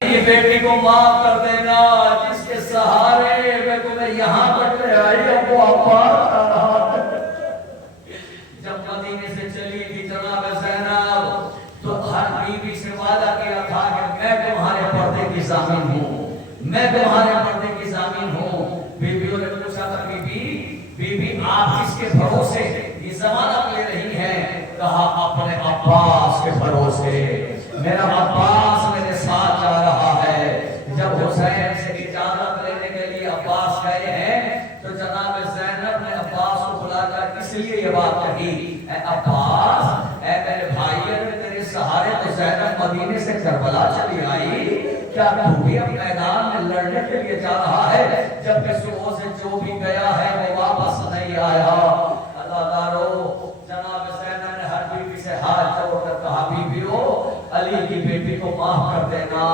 بیٹی کو معاف کر دینا جس کے سہارے میں تمہیں یہاں تک لے آئی اب وہ عباس جب مدینے سے چلی تھی جناب زینب تو ہر بیوی سے وعدہ کیا تھا کہ میں تمہارے پردے کی ضامن ہوں، میں تمہارے پردے کی ضامن ہوں۔ بیویوں نے پوچھا تھا بی آپ کس کے بھروسے یہ ضمانت لے رہی ہیں؟ کہا اپنے عباس کے بھروسے، میرا عباس میرے ساتھ جا رہا ہے۔ جب حسین سے اجازت لینے کے لیے عباس گئے ہیں تو جناب زینب نے عباس کو بلا کر اس لیے یہ بات کہی، اے عباس، اے میرے بھائی، تیرے سہارے تو زینب مدینے سے کربلا چلی آئی، کیا تو بھی اب میدان میں لڑنے کے لیے جا رہا ہے؟ جبکہ صبح سے جو بھی گیا ہے وہ واپس نہیں آیا۔ اللہ دارو، جناب زینب نے ہر بیوی سے ہاتھ جوڑ کر کہا بیویو علی کی بیٹی کو معاف کر دینا،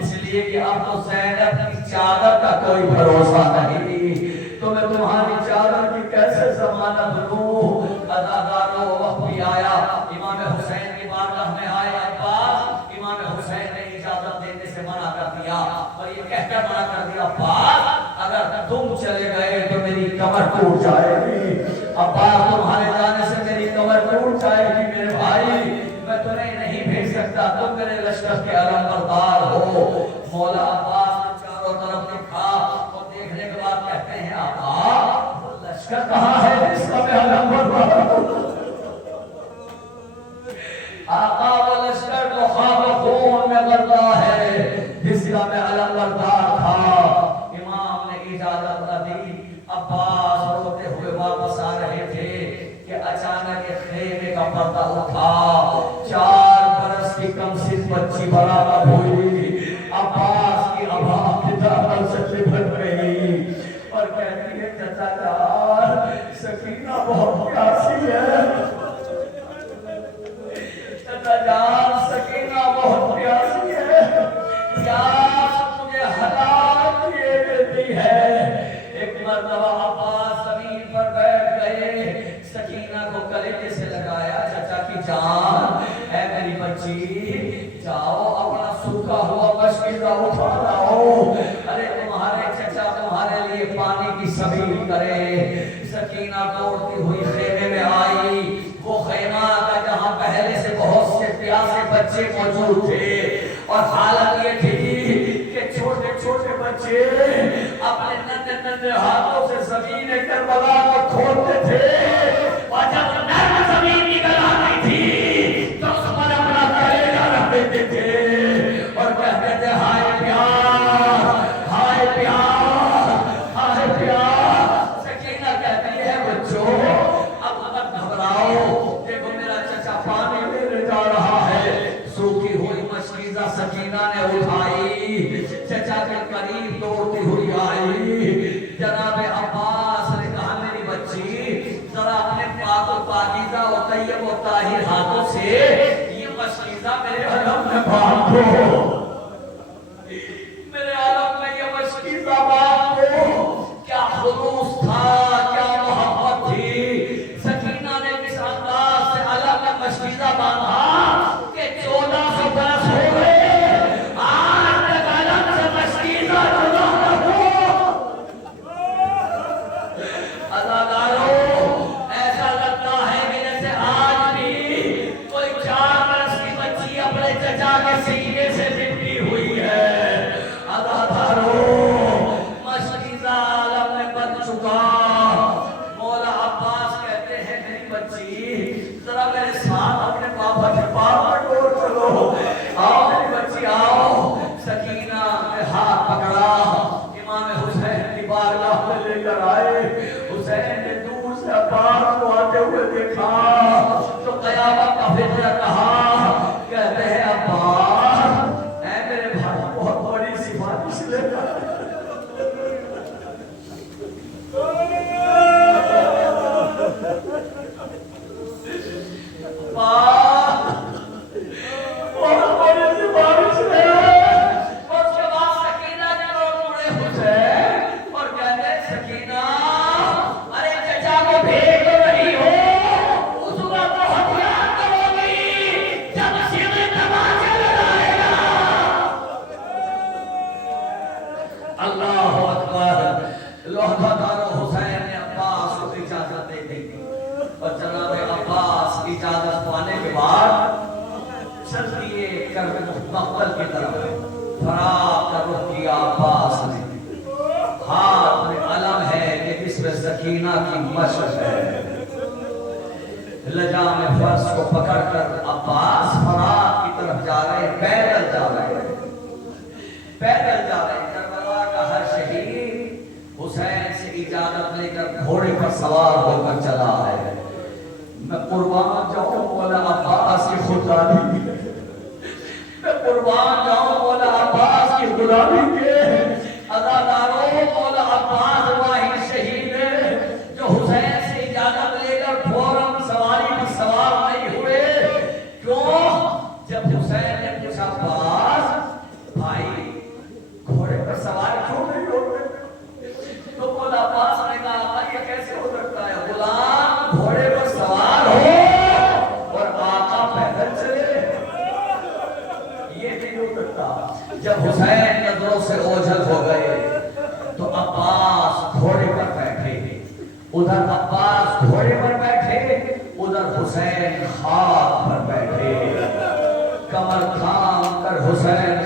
اس لیے کہ اب تو زینب کی چادر کا کوئی بھروسہ نہیں، تو میں تمہاری چادر کی کیسے ضمانت دوں؟ ادادارو وقت بھی آیا، امام حسین کی بارگاہ میں آئے عباس، امام حسین نے اجازت دینے سے منع کر دیا اور یہ کہہ کر منع کر دیا عباس اگر تم چلے گئے تو میری کمر ٹوٹ جائے گی، عباس تمہارے جانے سے میری کمر ٹوٹ جائے گی میرے بھائی، میں تمہیں نہیں بھیج سکتا، تم میرے لشکر کے علم بردار ہو۔ مولا عباس نے چاروں طرف دیکھا اور دیکھنے کے بعد کہتے ہیں آقا وہ لشکر کہاں ہے جس کا میں علم بردار ہوں؟ آقا وہ لشکر تو خاک و خون میں غرقہ ہے جس کا میں علم بردار تھا۔ امام نے اجازت نہ دی، عباس روتے ہوئے واپس آ رہے تھے کہ اچانک خیمے کا پردہ اٹھا، 4 برس کی کم سن بچی برآمد ہوئی، عباس کی ابا کی داخل سے لپٹ گئی اور کہتی ہے چچا جان سکینہ بہت پیاسی ہے، چچا جان سکینہ بہت پیاسی ہے، یار مجھے ہلاک کیے دیتی ہے۔ ایک مرتبہ عباس زمین پر بیٹھ گئے، سکینہ کو کلیجے سے لگایا، چچا کی جان اے میری بچی جاؤ اپنا سوکھا ہوا مشکیزہ اٹھا لاؤ، ارے تمہارے چچا تمہارے لیے پانی کی سبیل کرے۔ سکینہ دوڑتی ہوئی خیمے میں آئی، وہ خیمہ کا جہاں پہلے سے بہت سے پیاسے بچے موجود تھے اور حالت یہ تھی کہ چھوٹے چھوٹے بچے اپنے ننھے ننھے ہاتھوں سے زمین کربلا کو کھودتے تھے اور جب نرم زمین نکل آتی تھی تو اس پر اپنا کلیجہ رکھ دیتے تھے اور کہتے تھے ہائے پیار، ہائے پیار، ہائے پیار۔ سکینہ کہتی ہے بچوں اب مت گھبراؤ، دیکھو میرا چچا پانی لینے جا رہا ہے۔ سوکھی ہوئی مشکیزہ سکینہ نے اٹھائی، چچا کے قریب دوڑتی ہوئی آئی، جناب عباس نے کہا میری بچی ذرا اپنے پاک و پاکیزہ و طیب و طاہر ہاتھوں سے یہ مشکیزہ میرے علم میں باندھ دو، میرے علم میں یہ مشکیزہ باندھ دو۔ کیا خلوص تھا، کیا محبت تھی، سکینہ نے کس انداز سے علم میں مشکیزہ باندھا کہ 1400 برس ہو گئے آج تک علم سے مشکیزہ جدا نہ ہوا۔ عزادارو ایسا لگتا ہے کہ جیسے آج بھی کوئی 4 برس کی بچی اپنے چچا کے سینے سے اللہ اکبر. لوہدار حسین نے عباس کو اجازت دے دی اور جناب عباس کی اجازت پانے کے بعد چل دیے کر مقتل کی طرف. فرار کا رخ کیا عباس نے. ہاتھ میں علم ہے کہ جس میں سکینہ کی مشق ہے. لجام فرس کو پکڑ کر عباس فرات کی طرف جا رہے. پیدل جا رہے پیدل جا رہے. کربلا کا ہر شہید حسین سے اجازت لے کر گھوڑے پر سوار ہو کر چلا ہے. میں قربان جاؤں مولا عباس کی خودداری کے. میں قربان جاؤں مولا عباس کی غلامی کے. عزاداروں مولا عباس واحد شہید ہے جو حسین سے اجازت لے کر فوراً سواری پر سوار نہیں ہوئے. کیوں؟ جب حسین نے پوچھا عباس بھائی گھوڑے پر سوار کیوں نہیں ہوتے تو مولا عباس نے کہا یہ کیسے ہو سکتا ہے؟ غلام گھوڑے پر سوار ہو اور آقا پیدل چلے، یہ نہیں ہو سکتا. جب حسین نظروں سے اوجھل ہو گئے تو عباس گھوڑے پر بیٹھے. ادھر عباس گھوڑے پر بیٹھے، ادھر حسین خاک پر بیٹھے. کمر تھام کر حسین